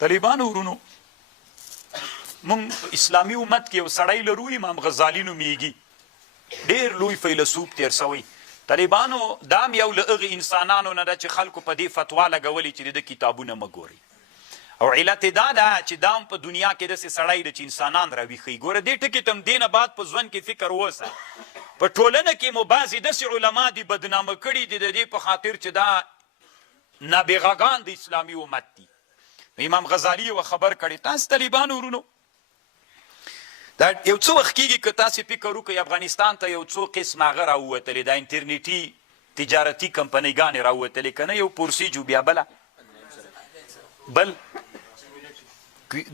طالبانو ورونو مونږ اسلامي امت کې یو سړی لرو امام غزالی نومیږي، ډېر لوی فیلسوف تیر سوی. طالبانو دا هم یو له هغې انسانانو نه ده چې خلکو په دې فتوا لګولې چې د کتابونه مه ګورئ. او علت دا ده چې دا هم په دنیا کې داسې سړی ده چې انسانان راویښوي. ګوره دې ټکي ته هم دې نه بعد په ژوند کې فکر ووسه. په ټولنه کې مو بعضې داسې علما دي بدنامه کړي دي د دې په خاطر چې دا نابغاګان د اسلامي امت دي. امام غزالی یوه خبر کړی. تاسو طالبانو ورونو دا یو څه وخت کېږي که تاسې فکر وکړئ افغانستان ته یو څو قسم هغه راووتلې دا انټرنیټي تجارتي کمپنیګانې راووتلې که نه یو پورسیج و بیا بله بل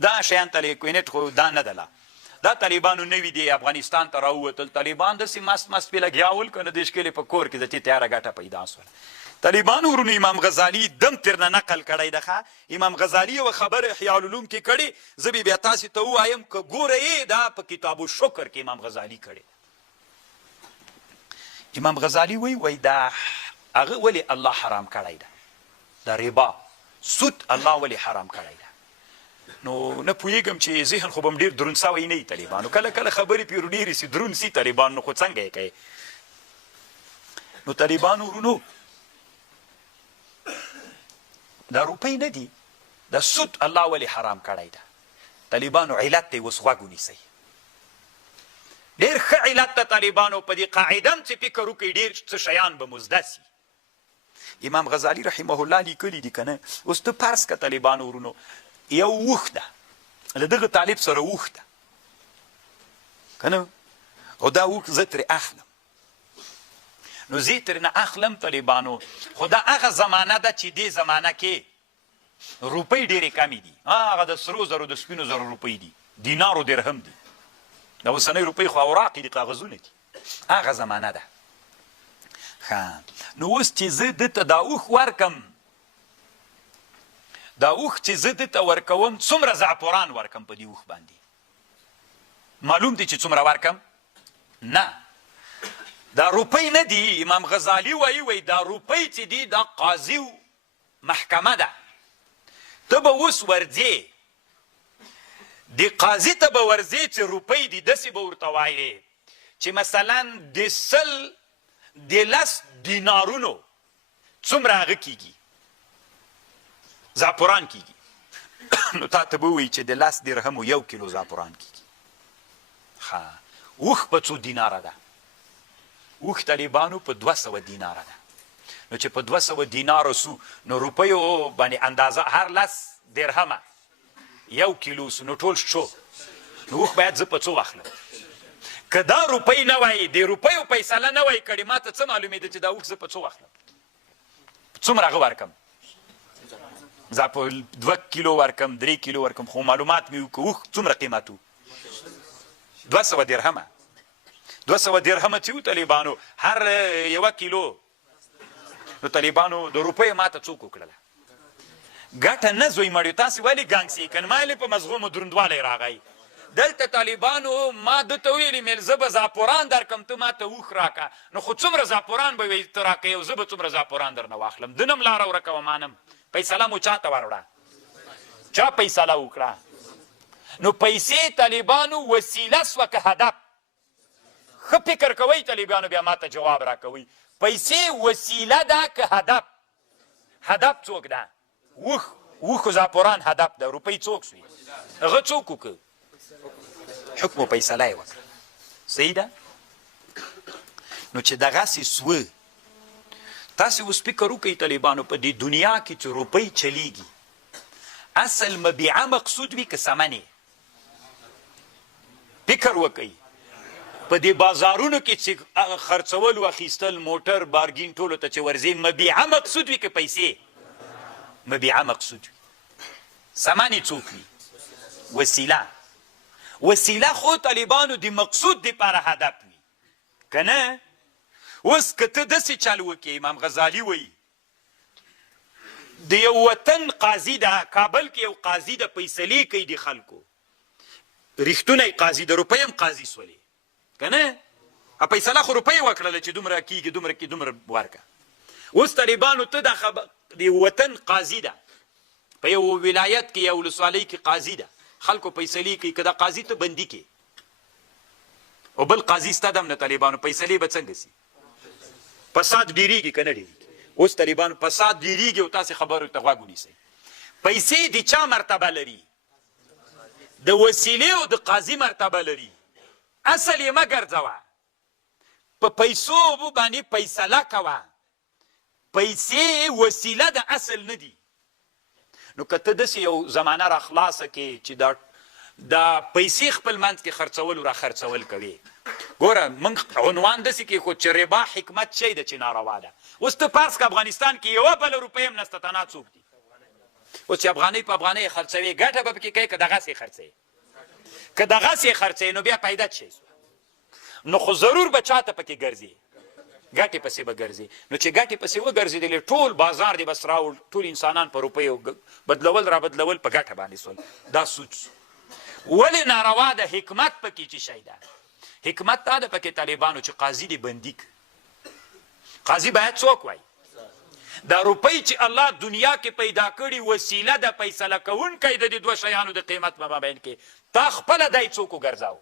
دا شیان تلیکوینټ خو دا نه ده لا دا طالبانو نوي دي افغانستان ته راووتل. طالبان داسې مست مست پې لګیا ول که نه د شکلې په کور کې د دې تیاره ګټه پیدا سوله. طالبانو ورونو امام غزالی دم ترنه نقل کړی ده. امام غزالی یوه خبره احیاء العلوم کې کړې، زه به بیا تاسې ته ووایم که ګوره دا په کتاب الشکر کې امام غزالی کړې. امام غزالی وایي دا هغه ولې الله حرام کړی ده، دا ربا سود الله ولې حرام کړی ده. نو نه پوهېږم چې ذهن خو به م ډېر دروند سوی نه وي طالبانو، کله کله خبرې پرې ور ډېرې سي دروند سي طالبان، نو خو څنګه یې کوې. نو طالبانو ورونو دا روپۍ نه دي، دا سود الله ولې حرام کړی ده. طالبانو علت دی اوس غوږ ونیسئ، ډېر ښه علت ده طالبانو. په دې قاعده هم چې فکر وکړئ ډېر څه شیان به مو زده سي. امام غزالی رحمه الله لیکلي دي که نه. اوس ته فرض که طالبانو ورونو یو اوښ ده، له دغه طالب سره اوښ ده که نه، او دا اوښ زه ترې اخلم. نو زه ترې نه اخلم طالبانو، خو دا هغه زمانه ده چې دې زمانه کې روپۍ ډېرې کمې دي. هغه د سرو زرو د سپینو زرو روپۍ دي، دینار و درهم دي. د اوسنۍ روپۍ خو اوراق دي، کاغذونه دي. هغه زمانه ده. نو اوس چې زه ده ته دا اوښ ورکم، دا اوښ چې زه ده ته ورکوم څومره زعفران ورکم په دې اوښ باندې معلوم دی چې څومره ورکم؟ نه، دا روپۍ نه دي. امام غزالی وایي دا روپۍ چې دي دا قاضي محکمه ده. ته به اوس ورځې د قاضي ته به ورځې چې روپۍ دي داسې به ورته وایې چې مثلا د لس دینارونو څومره هغه کېږي زعفران کېږي. نو تا ته به ووایي چې د 10 درهمو 1 کیلو زعفران کېږي. اوښ په څو دیناره ده؟ اوښ طالبانو په 200 دیناره ده. نو چې په 200 دینارو سو نو روپیو باندې اندازه هر 10 درهمه 1 کیلو سو، نو ټول شو. نو اوښ باید زه په څو واخلم؟ که دا روپۍ نه وای، د روپیو فیصله نه وای کړې، ما ته څه معلومېده چې دا اوښ زه په څو واخلم؟ څومره هغه ورکم؟ 2 کیلو ورکم، 3 کیلو ورکم، خو معلومات مې وکړه اوښ څومره قیمت و؟ 200 درهمه. 200 درهمه چې و طالبانو هر 1 کیلو. نو طالبانو د روپیو ما ته څوک وکړله؟ ګټه نه زوی مړیو. تاسې ولې ګنګسې کن ما په مضغومو دروندوالی راغی. دلته طالبانو ما ده ته ویلي مېل زه به زعفران درکم، ته ما ته اوښ راکه. نو خو څومره زعفران به وایي ته راکوې او زه به څومره زعفران درنه واخلم. ده نه م لاره ورکه ومانم. فیصله مو چا ته وروړه؟ چا فیصله وکړه؟ نو پیسې طالبانو وسیله سوه که هدف؟ ښه فکر کوئ طالبانو، بیا ما ته جواب راکوئ. پیسې وسیله ده که هدف؟ هدف څوک ده؟ اوښ زعفران هدف ده. روپۍ څوک سوی؟ هغه څوک وکړه؟ حکم و فیصله یې وکړه. صحیح ده؟ نو چې دغسې سوه تاسې اوس فکر وکړئ طالبانو په دې دنیا کې چې روپۍ چلیږي اصل مبیعه مقصود وي که ثمن؟ فکر وکړئ په دې بازارونو کې چې خرڅول و اخیستل موټر بارګین ټولو ته چې ورځې مبیعه مقصود وي که پیسې؟ مبیعه مقصود وي. ثمن یې څوک وي؟ وسیله. وسیله خو طالبانو د مقصود دپاره هدف وي که نه؟ اوس که ته داسې چل وکړې، امام غزالی وایي د یو وطن قاضي ده، کابل کې یو قاضي ده، فیصلې کوي د خلکو، ریښتونی قاضي د روپۍ هم قاضي سولې که نه؟ فیصله خو روپۍ وکړله چې دومره کېږي دومره کې دومره ورکه. اوس طالبانو ته د وطن قاضي ده، په یو ولایت کې یو ولسوالۍ کې قاضي ده خلکو فیصلې کوي که دا قاضي ته بندي کې او بل قاضي ستا د هم نه طالبانو فیصلې به څنګه سي فساد ډېرېږي که نه ډېرېږي اوس طالبانو فساد ډېرېږي او تاسې خبرو ته غوږ ونیسئ پیسې د چا مرتبه لري د وسیلې او د قاضي مرتبه لري اصل یې مه ګرځوه په پیسو باندې فیصله کوه پیسې وسیله د اصل نه دي نو که ته داسې یو زمانه را خلاصه کې چې دا پیسې خپل منځ کې خرڅول را خرڅول کوي ګوره موږ عنوان داسې کېښود چې ربا حکمت شی ده چې ناروا ده اوس ته فرض که افغانستان کې یوه بله روپۍ هم نسته تنها څوک دي اوس چې افغانۍ په افغانۍ خرڅوي ګټه به پکې کوي که دغسې خرڅوي که دغسې خرڅوي نو بیا پیدا شي نو خو ضرور به چاته پکې ګرځي ګټې پسې به ګرځي نو چې ګټې پسې وګرځېدلې ټول بازار دی بس راوړ ټول انسانان په روپیو بدلول را بدلول په ګټه باندې سول دا سود ولې ناروا ده حکمت پکې چې شی ده حکمت دا ده پکې طالبانو چې قاضي دې بندي قاضي باید څوک وایي دا روپۍ چې الله دنیا کې پیدا کړي وسیله د فیصله کوونکی د دې دوه شیانو د قیمت په مابین کې تا خپله دی څوک وګرځاو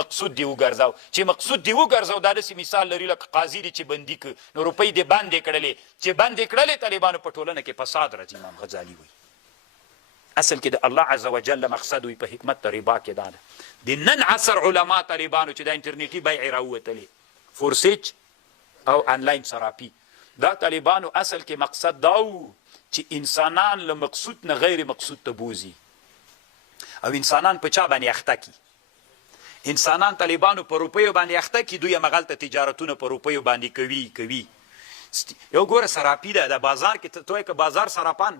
مقصود دی وګرځاو چې مقصود دی وګرځاو دا داسې مثال لري لکه قاضي دی چې بندي که نو روپۍ دې بندې کړلې چې بندې کړلې طالبانو په ټولنه کې فساد راځي امام غزالي وایي اصل کې د الله عز وجل مقصد وي په حکمت د ربا کې دا ده د نن عصر علما طالبانو چې د انټرنیټي بیعې راووتلې فورسیج او آنلاین سراپي دا طالبانو اصل کې مقصد دا و چې انسانان له مقصود نه غیر مقصود ته بوزي او انسانان په چا باندې اخته کي انسانان طالبانو په روپیو باندې اخته کي دوی همغلته تجارتونه په روپیو باندې کوي یو ګوره سراپي ده د بازار کې ته که بازار سراپان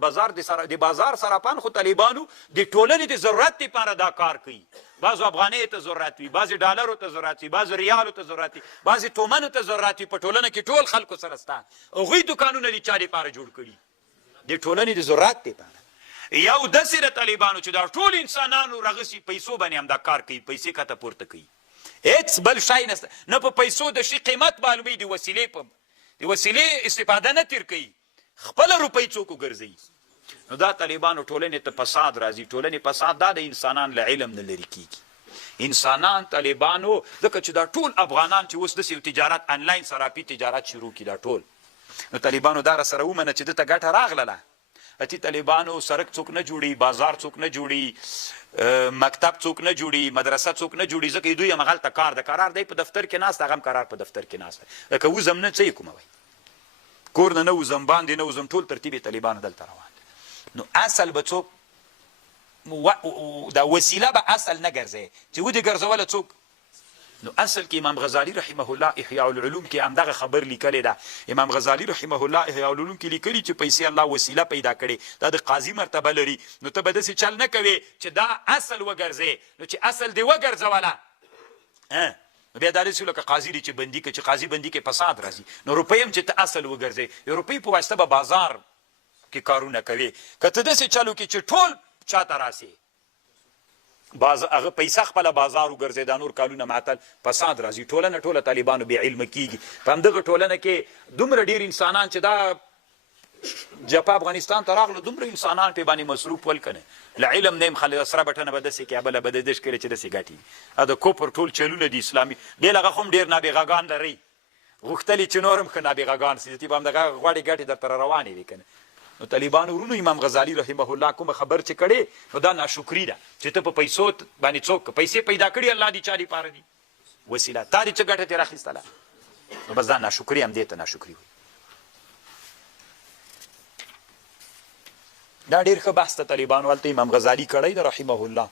د بازار سراپان خو طالبانو د ټولنې د ضرورت لپاره دا کار کوي بعضو افغانیو ته ضرورت وي بعضې ډالرو ته ضرورت وي بعضې ریالو ته ضرورت وي بعضې تومنو ته ضرورت وي په ټولنه کې ټول خلکو سره سته هغوی دوکانونه د چا دپاره جوړ کړي د ټولنې د ضرورت دپاره یو داسې د طالبانو چې دا ټول انسانانو رغسي پیسو باندې هم دا کار کوي پیسې کته پورته کوي هېڅ بل شی نسته نه په پیسو د شي قیمت معلوموي د وسیلې استفاده نه تیر کوي خپله روپۍ څوک وګرځوي نو دا طالبانو ټولنې ته فساد راځي ټولنې فساد دا د انسانان له علم نه لرې کېږي انسانان طالبانو ځکه چې دا ټول افغانان چې اوس داسې یو تجارت آنلاین سراپي تجارت شروع کړي دا ټول نو طالبانو دا راسره ومنه چې دته ګټه راغله اتي طالبانو سړک څوک نه جوړي بازار څوک نه جوړي مکتب څوک نه جوړي مدرسه څوک نه جوړي ځکه دوی همغلته کار د قرار دی په دفتر کې ناست هغه هم قرار په دفتر کې ناست لکه وزم نه څه یې کومه وایي کور نه وزم باندې نه وزم ټول ترتیب طالبانو دلته روان نو اصل به څوک دا وسیله به اصل نه ګرځي چې ودې ګرځوله څوک نو اصل کې امام غزالی رحمه الله احیاء العلوم کې همدغه خبر لیکلی ده امام غزالی رحمه الله احیاء العلوم کې لیکلي چې پیسې الله وسیله پیدا کړي دا د قاضي مرتبه لري نو ته به داسې چل نه کوې چې دا اصل وګرځې نو چې اصل دې وګرځوله نو بیا دا داسې لکه قاضي دی چې بندي که چې قاضي بندي کې فساد راځي نو روپۍ هم چې ته اصل وګرځې روپۍ په واسطه به بازار کې کارونه کوي که ته داسې چل وکړې چې ټول چاته راسي هغه پیسه خپله بازار وګرځي دا نور کالونه معطل فساد راځي ټولنه ټوله طالبانو بې علمه کېږي په همدغه ټولنه کې دومره ډېر انسانان چې دا جپا افغانستان ته راغلو دومره انسانان پې باندې مصروف ول که نه له علم نه یم خلک سره بټنه به داسې کې بله به ددش کړې چې داسې ګټي د کوپر ټول چلونه دي اسلامي ډېر هغه خو هم ډېر نابغاګان لرئ غوښتلي چې نور هم ښه نابغاګان سي تی به همدغه غوړې ګټې درته روانې وي که نه نو طالبانو ورونو امام غزالی رحمه الله کومه خبر چې کړې نو دا ناشکري ده چې ته په پیسو باندې څوک پیسې پیدا کړي الله دې چا دپاره دي وسیله تا دې څه ګټه ترې راخیستله نو بس دا ناشکري هم دې ته ناشکري وي دا ډېر ښه بحث ته طالبانو هلته امام غزالی کړی ده رحمه الله